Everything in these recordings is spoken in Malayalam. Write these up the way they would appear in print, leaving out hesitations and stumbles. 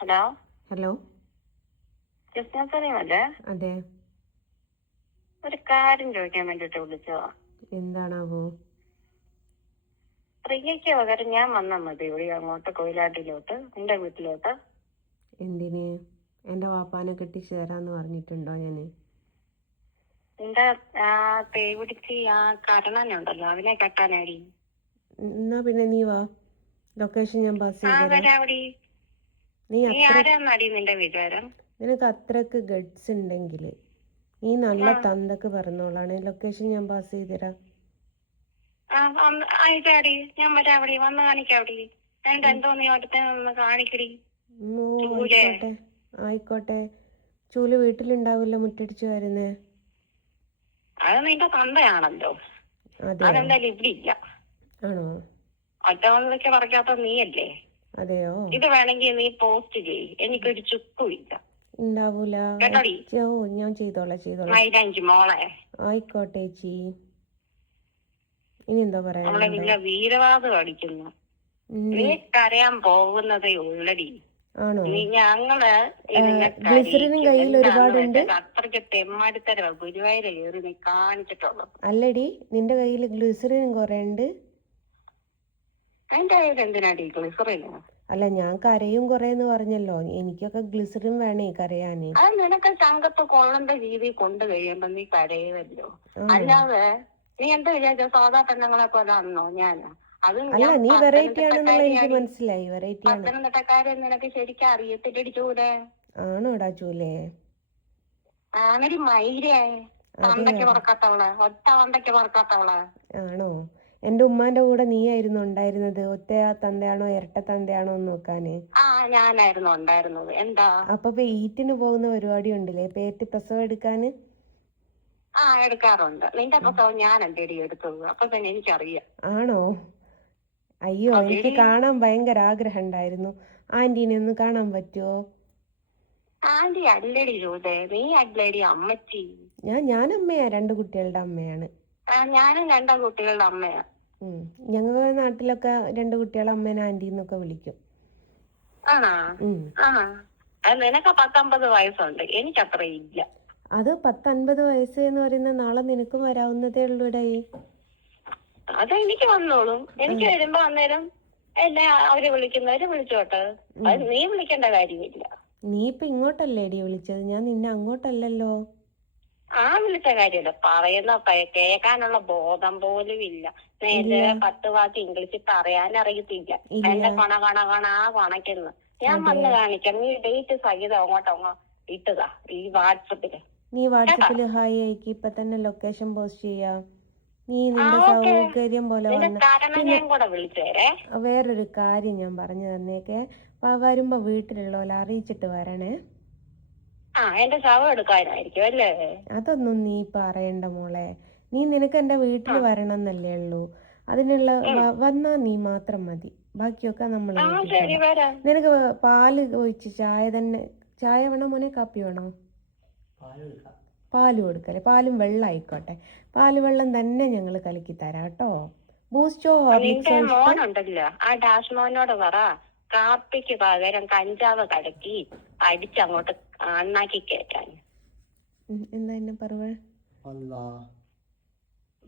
ഹലോ. ഹലോ. ക്രിസ്ത്യൻസറിയുമല്ലേ? അതെ. ഒരു കാര്യം ചോദിക്കാൻ വേണ്ടിട്ട് വിളിച്ചതാ. എന്താണാവോ? പ്രിയയ്ക്ക് പകരം ഞാൻ വന്നാ മതി ഇവിടെ അങ്ങോട്ട് കൊയിലാട്ടിലോട്ട്, നിന്റെ വീട്ടിലോട്ട്? എന്തിന്? എന്റെ വാപ്പാനെ കെട്ടിച്ചു തരാന്ന് പറഞ്ഞിട്ടുണ്ടോ ഞാന്? നിന്റെ തേ പിടിച്ച് കരണനുണ്ടല്ലോ അതിനെ കെട്ടാനാടി. എന്നാ പിന്നെ നീ വാ, ലൊക്കേഷൻ ഞാൻ പാസ് ചെയ്തുതരാം. നീ ആരാന്നാടി നിന്റെ വിചാരം? നിനക്ക് അത്രക്ക് ഗഡ്സ് ഉണ്ടെങ്കിൽ നീ നല്ല തന്തക്ക് പറഞ്ഞോളാണ്, ലൊക്കേഷൻ ഞാൻ പാസ് ചെയ്തുതരാം. ആയിട്ടാടി, ഞാൻ വരാവടി, വന്ന് കാണിക്കാവടി. എന്തോ നീ അടുത്ത് കാണിക്കടി. ആയിക്കോട്ടെ ആയിക്കോട്ടെ. ചൂല് വീട്ടിലുണ്ടാവില്ല, മുറ്റടിച്ചു വരുന്നേ. അത് നിന്റെ തന്തയാണല്ലോ, അതെന്തായാലും ഇവിടെ ഇല്ല. ആണോ? ഒറ്റ പറയാത്ത നീയല്ലേ? അതെയോ? ഇത് വേണമെങ്കിൽ നീ പോസ്റ്റ് ചെയ്യ്, എനിക്കൊരു ചുക്കുമില്ല. ഉണ്ടാവൂല. ഞാൻ ചെയ്തോളാം. മോളെ ആയിക്കോട്ടെ ചേച്ചി. ഇനി എന്താ പറയാ? വീരവാദം അടിക്കുന്നു. നീ കരയാൻ പോകുന്നതേ ഉള്ളടി. ആണോ? ഞങ്ങള് ഗ്ലിസറിനും കയ്യിൽ ഒരുപാടുണ്ട്. അത്രയ്ക്ക് തെമ്മാടിത്തരവാ ഗുരുവായൂര് കയറി നീ കാണിച്ചിട്ടുള്ളത്. അല്ലടി, നിന്റെ കയ്യിൽ ഗ്ലിസറിനും കുറെ ഉണ്ട്. എന്റെ കയ്യിൽ എന്തിനാടി ഗ്ലിസറിന്? അല്ല, ഞാൻ കരയും കൊറേന്ന് പറഞ്ഞല്ലോ, എനിക്കൊക്കെ ഗ്ലിസറിൻ വേണേ കരയാന്. അത് നിനക്ക് ചങ്കത്ത് കൊള്ളേണ്ട രീതിയിൽ കൊണ്ട് കഴിയുമ്പോ നീ കരയുമല്ലോ. അല്ലാതെ നീ എന്താ വിചാരിച്ച സാധാ പെണ്ണുങ്ങളെ പോലെ ആണോ ഞാൻ? അല്ല, നീ വെറൈറ്റി ആണെന്നുള്ള എനിക്ക് മനസ്സിലായി. വെറൈറ്റി ആണ്. പത്തനംതിട്ടക്കാരെ നിനക്ക് ശരിക്കും അറിയത്തില്ലടി ചൂലേ. ആണോടാ ചൂലേ? ആണടി മൈരേ, തന്തയ്ക്ക് പറക്കാത്തവള്, ഒറ്റ തന്തയ്ക്ക് പറക്കാത്തവള്. ആണോ? എന്റെ ഉമ്മാന്റെ കൂടെ നീ ആയിരുന്നു ഉണ്ടായിരുന്നത്. ഒറ്റ തന്തയാണോ ഇരട്ട തന്തയാണോ എന്ന് നോക്കാന്? ഞാനായിരുന്നു ഉണ്ടായിരുന്നത്. എന്താ? അപ്പൊ ഈറ്റിന് പോകുന്ന പരിപാടി ഉണ്ടല്ലേ, പേറ്റ് പ്രസവം എടുക്കാന്? എടുക്കാറുണ്ട്. നിന്റെ പ്രസവം ഞാൻ എന്തേടി എടുത്തത്? അപ്പൊ തന്നെ എനിക്കറിയാം. ആണോ? അയ്യോ, എനിക്ക് കാണാൻ ഭയങ്കര ആഗ്രഹം ഉണ്ടായിരുന്നു. ആന്റീനെ ഒന്ന് കാണാൻ പറ്റുമോ? ആന്റി അല്ലടി ജോതേ, നീ അല്ലടി അമ്മച്ചി. ഞാൻ അമ്മയാ, 2 കുട്ടികളുടെ അമ്മയാണ്. ഞാനും 2 കുട്ടികളുടെ അമ്മയാ. ഞങ്ങളുടെ നാട്ടിലൊക്കെ 2 കുട്ടികളെ അമ്മേനെ ആന്റി എന്നൊക്കെ വിളിക്കും. ആണോ? നിനക്ക് 19 വയസ്സുണ്ട്, എനിക്ക് അത്ര ഇല്ല. അത് 10-50 വയസ്സ് എന്ന് പറയുന്ന നാളെ നിനക്കും വരാവുന്നതേ ഉള്ളൂടേ. അത് എനിക്ക് വന്നോളും. എനിക്ക് വരുമ്പോ അന്നേരം എന്നെ അവര് വിളിക്കുന്നവര് വിളിച്ചോട്ടെ, അത് നീ വിളിക്കേണ്ട കാര്യമില്ല. നീ ഇപ്പൊ ഇങ്ങോട്ടല്ലേടി വിളിച്ചത്, ഞാൻ നിന്നെ അങ്ങോട്ടല്ലല്ലോ. വിളിച്ച കാര്യമല്ല പറയുന്ന, കേൾക്കാനുള്ള ബോധം പോലും ഇല്ല. നേരെ 10 വാക്ക് ഇംഗ്ലീഷിൽ പറയാൻ അറിയത്തില്ല. എന്റെ കൊണക്കുന്നു. ഞാൻ വന്ന് കാണിക്കാം. നീ ഡേറ്റ് സഹിതം അങ്ങോട്ടോ ഇട്ടതാ ഈ വാട്സപ്പില്. നീ വാട്സപ്പില് ഹായ് അയക്ക്, ഇപ്പൊ തന്നെ ലൊക്കേഷൻ പോസ്റ്റ് ചെയ്യാം. നീ നിന്റെ സൗകര്യം പോലെ വേറൊരു കാര്യം ഞാൻ പറഞ്ഞു തന്നേക്കെ, വരുമ്പോ വീട്ടിലുള്ളവരെ അറിയിച്ചിട്ട് വരണേ. എന്റെ ശവം എടുക്കാനായിരിക്കും അല്ലേ? അതൊന്നും നീ പറയണ്ട മോളെ. നിനക്ക് എന്റെ വീട്ടിൽ വരണം എന്നല്ലേ ഉള്ളൂ. അതിനുള്ള വന്നാ നീ മാത്രം മതി, ബാക്കിയൊക്കെ നമ്മൾ. നിനക്ക് പാല് ഒഴിച്ച് ചായ വേണോ മോനെ, കാപ്പി വേണോ? പാല് കൊടുക്കല്ലേ, പാലും വെള്ളം ആയിക്കോട്ടെ. വെള്ളം തന്നെ ഞങ്ങൾ കലക്കി തരാം കേട്ടോ. ബൂസ്റ്റോ മോനുണ്ടല്ലോ, ആ ഡാഷ് മോനോട് പറ കാപ്പിക്ക് പകരം കഞ്ചാവ് കലക്കി അടിച്ചങ്ങോട്ട് അണ്ണാക്കി കേറ്റാൻ. എന്താ എന്നെ പറവേ?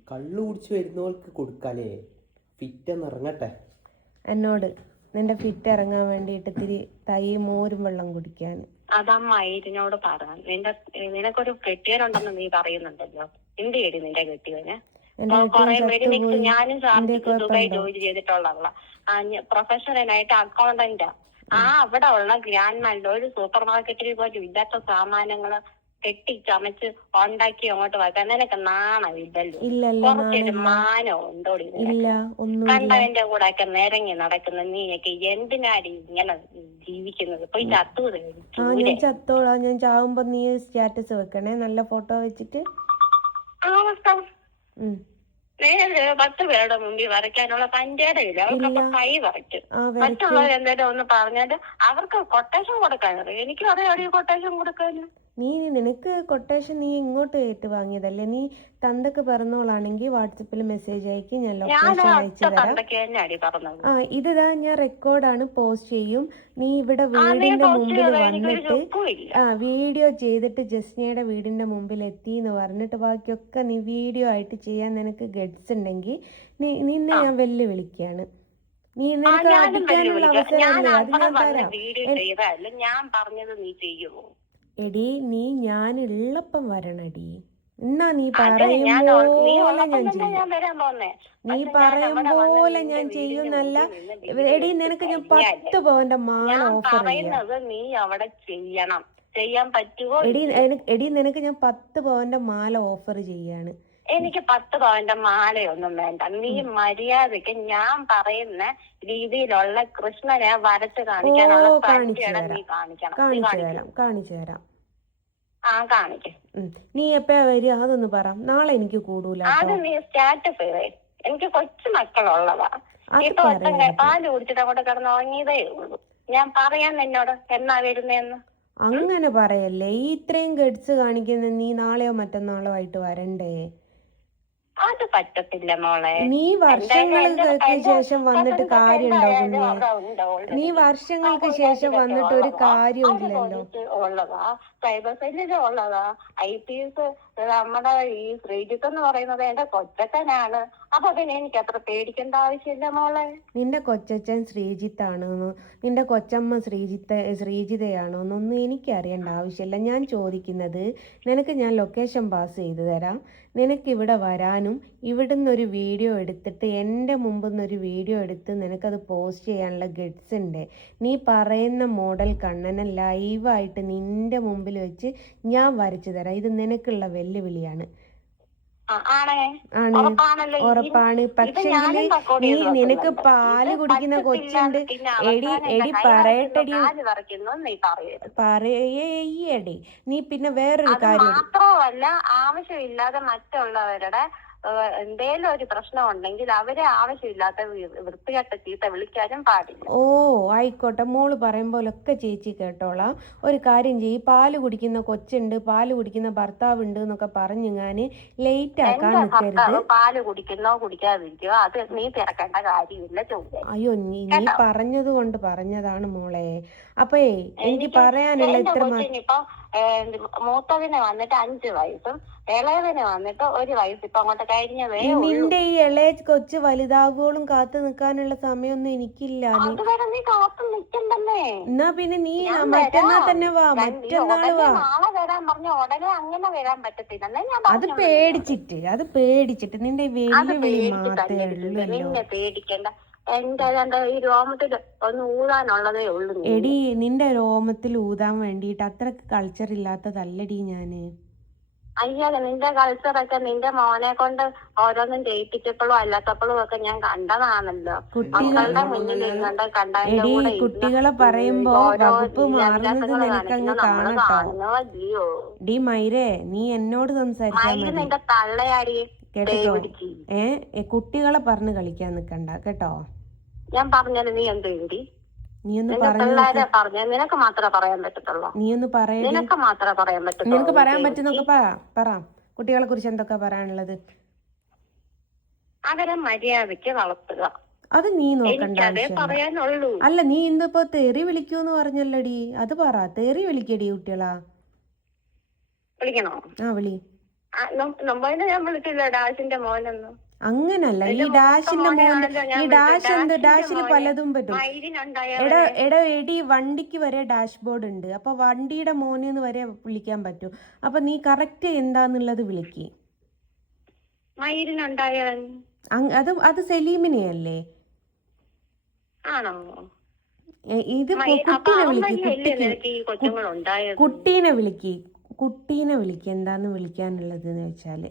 കള്ളു കുടിച്ച് വരുന്നവർക്ക് കൊടുക്കാലേ, ഫിറ്റ് ഇറങ്ങട്ടെ. എന്നോട് നിന്റെ ഫിറ്റ് ഇറങ്ങാൻ വേണ്ടിട്ട് ഇത്തിരി മോരും വെള്ളം കുടിക്കാൻ. അതമ്മ ഇതിനോട് പറയാം. നിനക്കൊരു കെട്ടിയനുണ്ടെന്ന് നീ പറയുന്നുണ്ടല്ലോ, എന്ത് നിന്റെ കെട്ടിയവന്? ഞാനും ദുബായ് ജോലി ചെയ്തിട്ടുള്ള പ്രൊഫഷണലായിട്ട് അക്കൗണ്ടന്റാ. അവിടെ ഉള്ള ഗ്രാൻഡ് മാൻഡ് ഒരു സൂപ്പർ മാർക്കറ്റിൽ പോലും ഇല്ലാത്ത സാമാനങ്ങള് കെട്ടിച്ചമച്ച് ഉണ്ടാക്കി അങ്ങോട്ട് വയ്ക്കാൻ നിനക്ക് നാണമില്ലല്ലോ? കുറച്ചൊരു മാനം ഉണ്ടോടി? കണ്ടവന്റെ കൂടെ ഒക്കെ നിരങ്ങി നടക്കുന്ന നീയൊക്കെ എന്തിനാടി ഇങ്ങനെ ജീവിക്കുന്നത്? പോയി ചത്തോളാം. ഞാൻ ചാവുമ്പോ നീ സ്റ്റാറ്റസ് വെക്കണേ, നല്ല ഫോട്ടോ വെച്ചിട്ട്. 10 പേരുടെ മുമ്പിൽ വരയ്ക്കാനുള്ള പഞ്ചേടെ ഇല്ല, അവർക്കപ്പൊ കൈ വരയ്ക്കും. മറ്റുള്ളവർ എന്തെങ്കിലും ഒന്ന് പറഞ്ഞാല് അവർക്ക് കൊട്ടേഷൻ കൊടുക്കാനറിയാം. എനിക്കും അറിയാം കൊട്ടേഷൻ കൊടുക്കാന്. നിനക്ക് കൊട്ടേഷൻ നീ ഇങ്ങോട്ട് ഏറ്റ് വാങ്ങിയതല്ലേ? നീ തന്തക്ക് പറഞ്ഞോളാണെങ്കിൽ വാട്സപ്പിൽ മെസ്സേജ് അയക്കി, ഞാൻ ലൊക്കേഷൻ അയച്ചു തരാം. ഇതാ ഞാൻ റെക്കോർഡാണ്, പോസ്റ്റ് ചെയ്യും. നീ ഇവിടെ വീടിന്റെ മുമ്പിൽ വന്നിട്ട് വീഡിയോ ചെയ്തിട്ട് ജസ്നയുടെ വീടിന്റെ മുമ്പിൽ എത്തി എന്ന് പറഞ്ഞിട്ട് ബാക്കിയൊക്കെ നീ വീഡിയോ ആയിട്ട് ചെയ്യാൻ നിനക്ക് ഗഡ്സ് ഉണ്ടെങ്കിൽ നിന്നെ ഞാൻ വെല്ലുവിളിക്കുകയാണ്. നിനക്ക് അടിക്കാനുള്ള അവസരമല്ലേ, അത് ഞാൻ തരാം. ഞാൻ പറഞ്ഞത് നീ ചെയ്യുമോ? എടി ഞാൻ ഉള്ളപ്പം വരണടി. എന്നാ നീ പറയും പോലെ ഞാൻ ചെയ്യും. നീ പറയും പോലെ ഞാൻ ചെയ്യുന്നല്ല. എടി നിനക്ക് ഞാൻ 10 പവന്റെ മാല ഓഫർ ചെയ്യാം. നീ അവിടെ ചെയ്യണം, ചെയ്യാൻ പറ്റുമോ? എടി നിനക്ക് ഞാൻ 10 പവന്റെ മാല ഓഫർ ചെയ്യാണ്. എനിക്ക് 10 പവന്റെ മാലയൊന്നും വേണ്ട. നീ മര്യാദക്ക് ഞാൻ പറയുന്ന രീതിയിലുള്ള കൃഷ്ണനെ വരച്ച് കാണിക്കാനുള്ള നീ കാണിക്കണം. കാണിച്ചു തരാം. കാണിക്കും. നീ എപ്പോഴാ വരിക അതൊന്ന് പറ. നാളെ എനിക്ക് കൂടൂല. അത് നീ സ്റ്റാറ്റസ് എനിക്ക് കൊച്ചു മക്കളുള്ളതാ. ഇപ്പൊ പാല് കുടിച്ചിട്ട് അങ്ങോട്ട് കിടന്ന് ഉറങ്ങിയതേ ഉള്ളൂ. ഞാൻ പറയാൻ നിന്നോട് എന്നാ വരുന്നേന്ന്. അങ്ങനെ പറയല്ലേ. ഇത്രയും ഗഡ്സ് കാണിക്കുന്ന നീ നാളെയോ മറ്റന്നാളോ ആയിട്ട് വരണ്ടേ? അത് പറ്റത്തില്ല മോളെ. നീ വർഷങ്ങൾക്ക് ശേഷം വന്നിട്ട് കാര്യമുണ്ടോ കുഞ്ഞെ? നീ വർഷങ്ങൾക്ക് ശേഷം വന്നിട്ട് ഒരു കാര്യമില്ലല്ലോ. ഉള്ളതാ സൈബർ സെല്ലിൽ ഉള്ളതാ. IPS നമ്മുടെ ഈ ശ്രീജിത്ത് എന്ന് പറയുന്നത് എന്റെ കൊച്ചച്ഛനാണ്. അപ്പൊ പിന്നെ എനിക്ക് അത്ര പേടിക്കേണ്ട ആവശ്യമില്ല മോളെ. നിന്റെ കൊച്ചച്ഛൻ ശ്രീജിത്താണോന്നോ നിന്റെ കൊച്ചമ്മ ശ്രീജിതയാണോന്നൊന്നും എനിക്ക് അറിയേണ്ട ആവശ്യമില്ല. ഞാൻ ചോദിക്കുന്നത്, നിനക്ക് ഞാൻ ലൊക്കേഷൻ പാസ് ചെയ്ത് തരാം. നിനക്ക് ഇവിടെ വരാനും ഇവിടുന്ന് ഒരു വീഡിയോ എടുത്തിട്ട് എൻ്റെ മുമ്പിൽ നിന്നൊരു വീഡിയോ എടുത്ത് നിനക്കത് പോസ്റ്റ് ചെയ്യാനുള്ള ഗഡ്സ് ഉണ്ട്. നീ പറയുന്ന മോഡൽ കണ്ണനെ ലൈവായിട്ട് നിന്റെ മുമ്പിൽ വെച്ച് ഞാൻ വരച്ചു തരാം. ഇത് നിനക്കുള്ള വെല്ലുവിളിയാണ്. ഉറപ്പാണ്. പക്ഷെങ്കില് നിനക്ക് പാല് കുടിക്കുന്ന കൊച്ചുണ്ട്. എടി പറയട്ടെടി, പറയേടി. നീ പിന്നെ വേറൊരു കാര്യം, മാത്രമല്ല ആവശ്യമില്ലാതെ മറ്റുള്ളവരുടെ എന്തേലും ഒരു പ്രശ്നം ഉണ്ടെങ്കിൽ അവരെ ആവശ്യമില്ലാത്ത വൃത്തികെട്ട ചീത്ത വിളിക്കാനും പാടില്ല. ആയിക്കോട്ടെ. മോള് പറയുമ്പോലൊക്കെ ചേച്ചി കേട്ടോളാം. ഒരു കാര്യം ചെയ്യ്, പാല് കുടിക്കുന്ന കൊച്ചുണ്ട്, പാല് കുടിക്കുന്ന ഭർത്താവ് ഉണ്ട് എന്നൊക്കെ പറഞ്ഞു ഞാൻ ലേറ്റ് ആക്കാൻ നിൽക്കരുത്. പാല് കുടിക്കുന്നോ കുടിക്കാതിരിക്കോ അത് നീ തിരക്കേണ്ട കാര്യമില്ല. ചോദിച്ചു അയ്യോ, നീ പറഞ്ഞത് കൊണ്ട് പറഞ്ഞതാണ് മോളെ. അപ്പേ എനിക്ക് പറയാനുള്ള ഇത്ര ഇപ്പൊ മൂത്തതിന് വന്നിട്ട് 5 വയസ്സും ഇളയതിന് വന്നിട്ട് 1 വയസ്സ് ഇപ്പൊ അങ്ങോട്ട് കഴിഞ്ഞതേ. നിന്റെ ഈ ഇളയ കൊച്ചു വലുതാകുമ്പോഴും കാത്തു നിൽക്കാനുള്ള സമയമൊന്നും എനിക്കില്ല. അതുവരെ നീ കാത്തു നിൽക്കണ്ടല്ലേ? എന്നാ പിന്നെ നീ മറ്റന്നാൾ തന്നെ വാ. മറ്റന്നാള് വാ. നാളെ വരാൻ പറഞ്ഞ ഉടനെ അങ്ങനെ വരാൻ പറ്റത്തില്ല. അത് പേടിച്ചിട്ട് നിന്റെ വെല്ലുവിളി മാത്രമേ ഉള്ളൂ. നിന്നെ പേടിക്കണ്ട. എന്റെ ഈ രോമത്തിൽ ഒന്ന് ഊതാനുള്ളതേ ഉള്ളൂ. എടി നിന്റെ രോമത്തിൽ ഊതാൻ വേണ്ടിട്ട് അത്രക്ക് കൾച്ചർ ഇല്ലാത്തതല്ലടി ഞാന്. അയ്യാ, നിന്റെ കൾച്ചറൊക്കെ നിന്റെ മോനെ കൊണ്ട് ഓരോന്നും ചെയ്യിപ്പിച്ചപ്പോഴും അല്ലാത്തപ്പോഴും ഒക്കെ ഞാൻ കണ്ടതാണല്ലോ. മക്കളുടെ മുന്നിൽ എടി കുട്ടികളെ പറയുമ്പോ വകുപ്പ് മാറുന്നത് നിനക്കങ്ങ് കാണട്ടോ. ഡി മൈരേ, നീ എന്നോട് സംസാരിച്ചാ മതി. നിന്റെ തള്ളയാടി കേട്ടോ? കുട്ടികളെ പറഞ്ഞ് കളിക്കാൻ നിക്കണ്ട കേട്ടോ. ഞാൻ പറഞ്ഞത് നീ എന്ത് വേണ്ടി? നീ ഒന്ന് നിനക്ക് മാത്രമേ പറയാൻ പറ്റത്തുള്ളൂ. നീ ഒന്ന് പറയേ. നിനക്ക് മാത്രമേ പറയാൻ പറ്റത്തുള്ളൂ. നിനക്ക് പറയാൻ പറ്റുന്നൊക്കെ പറ. കുട്ടികളെ കുറിച്ച് എന്തൊക്കെ പറയാനുള്ളത്? അവരെ മര്യാദയ്ക്ക് വളർത്തുക. അത് നീ നോക്കണ്ട. പറയാനുള്ളൂ. അല്ല, നീ ഇന്നിപ്പോ തെറി വിളിക്കൂന്ന് പറഞ്ഞല്ലടി, അത് പറ. തെറി വിളിക്കടി കുട്ടികളാ. വിളിക്കണോ? വിളി. ഞാൻ വിളിച്ചില്ല ഡാഷിന്റെ മോനൊന്നും. അങ്ങനല്ല, ഈ ഡാഷിന്റെ മോൻ, ഈ ഡാഷില് പലതും പറ്റും. എടി വണ്ടിക്ക് വരെ ഡാഷ്ബോർഡ് ഉണ്ട്. അപ്പൊ വണ്ടിയുടെ മോനെന്ന് വരെ വിളിക്കാൻ പറ്റും. അപ്പൊ നീ കറക്റ്റ് എന്താന്നുള്ളത് വിളിക്ക്. അത് സെലീമിനെയല്ലേ? ആണോ? ഇത് കുട്ടീനെ വിളിക്ക്. എന്താന്ന് വിളിക്കാനുള്ളത് എന്ന് വെച്ചാല്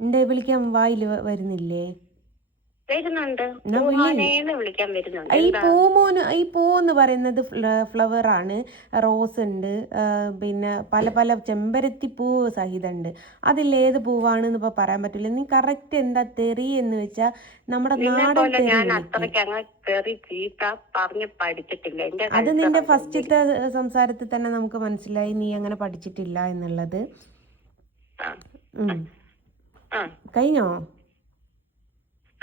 എന്റെ വിളിക്കാൻ വായില് വരുന്നില്ലേ? വരുന്നുണ്ട്. പൂമോനേന്ന് വിളിക്കാൻ വരുന്നുണ്ട്. ഈ പൂ എന്ന് പറയുന്നത് ഫ്ലവർ ആണ്. റോസ് ഉണ്ട്, പിന്നെ പല പല ചെമ്പരത്തി പൂ സഹിതമുണ്ട്. അതിലേത് പൂവാണെന്ന് ഇപ്പൊ പറയാൻ പറ്റില്ല. നീ കറക്റ്റ് എന്താ തെറി എന്ന് വെച്ചാ നമ്മുടെ നാടൻ തെറി. ഞാൻ അത്രയ്ക്ക് അങ്ങ് തെറി ചീത്ത പറഞ്ഞ് പഠിച്ചിട്ടില്ല. അത് നിന്റെ ഫസ്റ്റത്തെ സംസാരത്തിൽ തന്നെ നമുക്ക് മനസ്സിലായി നീ അങ്ങനെ പഠിച്ചിട്ടില്ല എന്നുള്ളത്. കഴിഞ്ഞോ?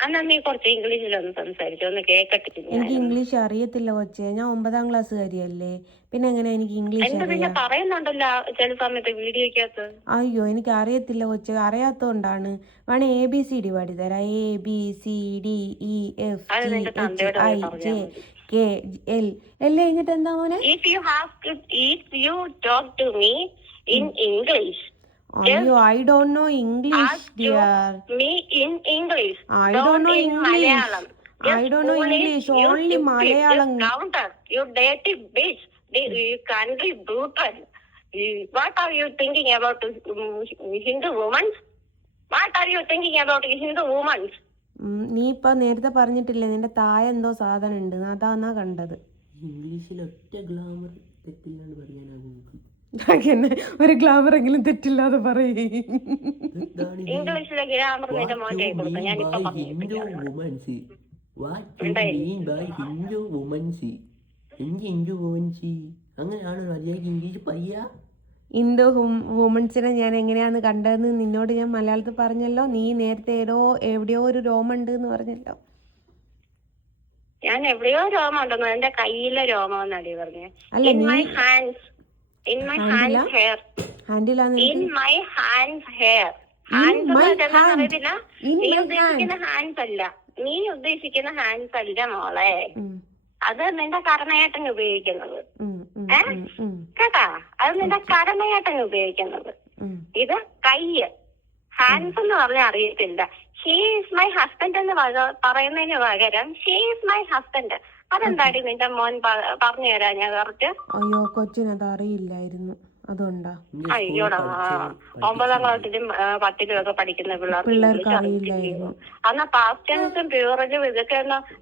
എന്നാ നീ കുറച്ച് ഇംഗ്ലീഷിലൊന്ന് സംസാരിച്ചു, ഒന്ന് കേക്കട്ടെ. എനിക്ക് ഇംഗ്ലീഷ് അറിയത്തില്ല കൊച്ചേ, ഞാൻ 9ാം ക്ലാസ്സുകാരിയല്ലേ, പിന്നെ എങ്ങനെ എനിക്ക് ഇംഗ്ലീഷ് അറിയാം? പറയുന്നുണ്ടല്ലോ ചില സമയത്ത് വീഡിയോക്കകത്ത്. അയ്യോ എനിക്ക് അറിയത്തില്ല കൊച്ചേ, അറിയാത്തോണ്ടാണ്. വേണേ ABCD പാടി തരാം. ABCDEFGHIJKL എല്ലാം കഴിഞ്ഞിട്ട് എന്താ മോനെ? If you talk to me in English. അയ്യോ I don't know English dear. Me in English. I don't know English. I don't know English. Only Malayalam. Counter. You dirty bitch. You country brutal. What are you thinking about Hindu women? What are you thinking about Hindu women? നീ ഇപ്പൊ നേരത്തെ പറഞ്ഞിട്ടില്ലേ നിന്റെ താഴെ എന്തോ സാധനം ഉണ്ട്, അതാന്നാ കണ്ടത്. ഇംഗ്ലീഷിൽ ഒറ്റ ഗ്ലാമർ തെറ്റില്ലാന്ന് പറയാനാകും. ഒരു ഗ്ലാമർ എങ്കിലും തെറ്റില്ലാതെ പറയേ. ഇംഗ്ലീഷിലെ ഗ്രാമർ ഹിന്ദു വുമൻസിനെ ഞാൻ എങ്ങനെയാന്ന് കണ്ടതെന്ന് നിന്നോട് ഞാൻ മലയാളത്തിൽ പറഞ്ഞല്ലോ. നീ നേരത്തെ എവിടെയോ ഒരു രോമം ഉണ്ട് എന്ന് പറഞ്ഞല്ലോ. ഞാൻ എവിടെയോ രോമം ഉണ്ടെന്ന്, എന്റെ കയ്യിലെ രോമം എന്നടി പറഞ്ഞേ. അല്ല In my hands hair. In my hands hair. Hands അറിയത്തില്ല. നീ ഉദ്ദേശിക്കുന്ന ഹാൻഡ്സ് അല്ല, നീ ഉദ്ദേശിക്കുന്ന ഹാൻഡ്സ് അല്ല മോളെ. അത് നിന്റെ കരണയേട്ടൻ ഉപയോഗിക്കുന്നത്. കേട്ടാ, അത് നിന്റെ കരണയേട്ടൻ ഉപയോഗിക്കുന്നത്. ഇത് കയ്യ്. ഹാൻഡ്സ് എന്ന് പറഞ്ഞാൽ അറിയത്തില്ല. ഷീ ഈസ് മൈ ഹസ്ബൻഡ് എന്ന് പറയുന്നതിന് പകരം ഷീ ഈസ് മൈ ഹസ്ബൻഡ്. അതെന്താടി നിന്റെ മോൻ പറഞ്ഞു തരാ ഞാൻ കറക്റ്റ്? അയ്യോ കൊച്ചിനത് അറിയില്ലായിരുന്നു, അതുകൊണ്ടാ. അയ്യോടാ, 9ാം ക്ലാസ്സിലും 10ലും ഒക്കെ പഠിക്കുന്ന പിള്ളേർക്ക് അറിയില്ലായിരുന്നു. അന്നാ പാസ്റ്റ് ടെൻസും പ്യൂറലും ഇതൊക്കെ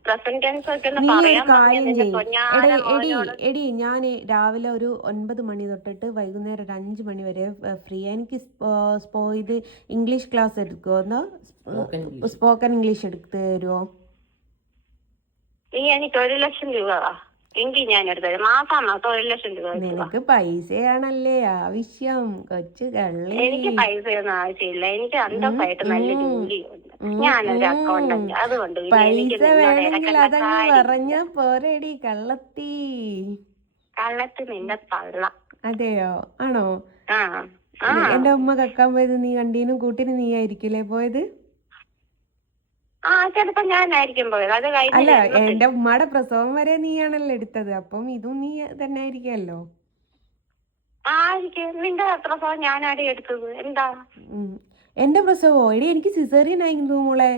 പ്രസന്റ് ടെൻസ് ഒക്കെ എടി ഞാൻ രാവിലെ ഒരു 9 മണി തൊട്ടിട്ട് വൈകുന്നേരം ഒരു 5 മണി വരെ ഫ്രീ. എനിക്ക് ഇത് ഇംഗ്ലീഷ് ക്ലാസ് എടുക്കുമോ? സ്പോക്കൺ ഇംഗ്ലീഷ് എടുത്ത് തരുമോ? നീ എനിക്ക് 1 ലക്ഷം രൂപ എങ്കിൽ ഞാൻ എടുത്തത്. മാസം 1 ലക്ഷം രൂപ. നിനക്ക് പൈസയാണല്ലേ ആവശ്യം കൊച്ചു കള്ളി. എനിക്ക് പൈസയൊന്നും ആവശ്യമില്ല. എനിക്ക് അന്തസ്സായിട്ട് നല്ല ജോലിയുണ്ട്. ഞാനൊരു അക്കൗണ്ടന്റ്. അതുകൊണ്ട് പൈസ വേണമെങ്കിൽ അതങ്ങ് പറഞ്ഞാ പോരടി കള്ളത്തി. കള്ളത്തി നിന്റെ തള്ള. അതെയോ? ആണോ? എന്റെ ഉമ്മ കക്കാൻ പോയത് നീ കണ്ടീനും കൂട്ടിന് നീ ആയിരിക്കില്ലേ പോയത്? ചിലപ്പോ ഞാനായിരിക്കും പോയത്. അത് അല്ല, എന്റെ ഉമ്മയുടെ പ്രസവം വരെ നീയാണല്ലോ എടുത്തത്, അപ്പം ഇതും നീ തന്നെ ആയിരിക്കുമല്ലോ. നിന്റെ പ്രസവം ഞാനാടി എടുത്തത്. എന്താ എന്റെ പ്രസവോ? എടി എനിക്ക് സിസേറിയൻ ആയിരുന്നു മോളെ.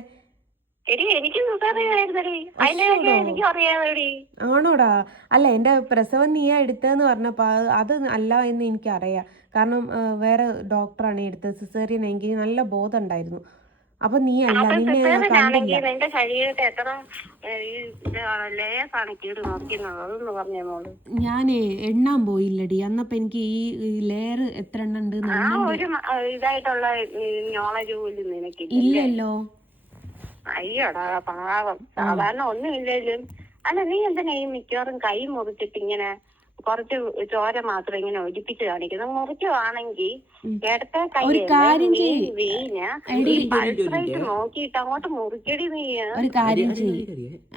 എടി എനിക്ക് സിസേറിയൻ ആയിരുന്നടി. എനിക്ക് അറിയാതെടി. ആണോടാ? അല്ല, എന്റെ പ്രസവം നീയാ എടുത്തതെന്ന് പറഞ്ഞപ്പോ അത് അല്ല എന്ന് എനിക്കറിയാം. കാരണം വേറെ ഡോക്ടറാണ് എടുത്തത്. സിസേറിയൻ എനിക്ക് നല്ല ബോധം ഉണ്ടായിരുന്നു. അപ്പൊ നീ അല്ല, നിന്നെ നിന്റെ ശരീരത്തെ എത്ര ലേസാണ് കീട് നോക്കുന്നത് അതൊന്ന് പറഞ്ഞേ മോള്. ഞാനേ എണ്ണാൻ പോയില്ലടി അന്നപ്പോ എനിക്ക് ഈ ലെയർ എത്ര എണ്ണം ഉണ്ട് ഒരു ഇതായിട്ടുള്ള നോളജ് പോലും നിനക്കില്ല. ഇല്ലല്ലോ. അയ്യോടാ പാവം. സാധാരണ ഒന്നും ഇല്ലേലും. അല്ല, നീ എന്തിനാ ഈ മിക്കവാറും കൈ മുറിച്ചിട്ട് ഇങ്ങനെ കുറച്ച് ചോര മാത്രം ഇങ്ങനെ ഒലിപ്പിച്ച് കാണിക്കുന്നത്? മുറിക്കുവാണെങ്കിൽ ഇടത്തെ കൈ നോക്കിയിട്ട് അങ്ങോട്ട് മുറിക്കടി. നീ ഒരു കാര്യം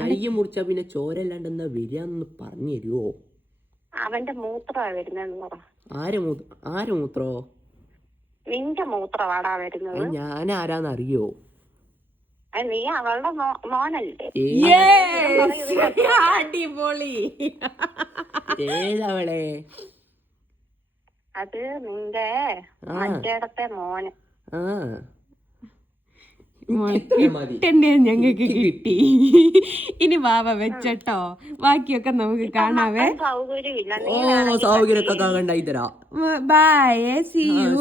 കൈ മുറിച്ചാ പിന്നെ ചോര അല്ലാണ്ടെന്നാ വരികയെന്ന് പറഞ്ഞു തരുവോ? അവന്റെ മൂത്രമാ വരുന്നതെന്ന് പറ. ആര് മൂത്രോ? നിന്റെ മൂത്രമാടാ വരുന്നത്. ഞാൻ ആരാന്നറിയോ? നീ അവളുടെ മോനല്ലേ? അടിപൊളി. ഏതവളെ? അത് നിന്റെ മറ്റേടത്തെ മോന്. ഞങ്ങൾക്ക് കിട്ടി. ഇനി വാവ വെച്ചട്ടോ, ബാക്കിയൊക്കെ നമുക്ക് കാണാവേ. സൗകര്യമില്ല. സൗകര്യമൊക്കെ കാണണ്ടായി തരാം. ബൈ. See you.